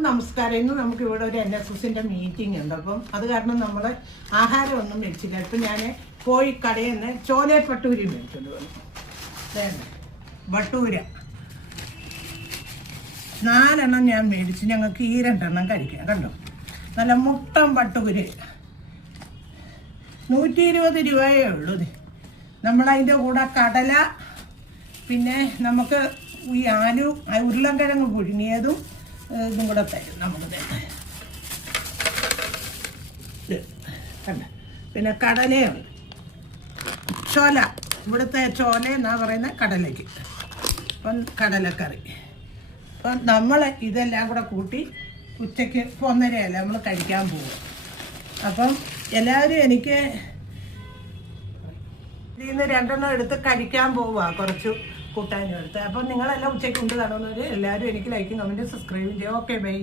എല്ലാവർക്കും നമസ്കാരം. ഇന്ന് നമുക്ക് ഇവിടെ ഒരു NSSന്റെ മീറ്റിംഗ് ഉണ്ട്. അപ്പം അത് കാരണം നമ്മൾ ആഹാരമൊന്നും മേടിച്ചില്ല. ഇപ്പം ഞാൻ പോയി കടയിൽ നിന്ന് ചോലെ പട്ടൂരി മേടിച്ചുകൊണ്ട് വന്നു. ബട്ടൂര 4 എണ്ണം ഞാൻ മേടിച്ച് ഞങ്ങൾക്ക് ഈ 2 എണ്ണം കഴിക്കാം. കണ്ടോ, നല്ല മുട്ടൻ ബട്ടൂര് 120 രൂപയേ ഉള്ളൂ. നമ്മളതിൻ്റെ കൂടെ കടല, പിന്നെ നമുക്ക് ഈ ഉരുളൻകിഴങ്ങ് പുഴുങ്ങിയതും ഇതും കൂടെ തരും നമുക്ക്. കണ്ട, പിന്നെ കടലയുണ്ട്, ചോല, ഇവിടുത്തെ ചോല എന്നാ പറയുന്നത് കടലയ്ക്ക്. അപ്പം കടലക്കറി. അപ്പം നമ്മൾ ഇതെല്ലാം കൂടെ കൂട്ടി ഉച്ചയ്ക്ക് 1:30 നമ്മൾ കഴിക്കാൻ പോകും. അപ്പം എല്ലാവരും എനിക്ക് ഇതിൽ നിന്ന് 2 എണ്ണം എടുത്ത് കഴിക്കാൻ പോവുക, കുറച്ച് കൂട്ടാനും എടുത്ത്. അപ്പം നിങ്ങളെല്ലാം ഉച്ചയ്ക്ക് ഉണ്ട് കാണുന്നവർ എല്ലാവരും എനിക്ക് ലൈക്കും കമൻറ്റും സബ്സ്ക്രൈബും ചെയ്യും. Okay, by.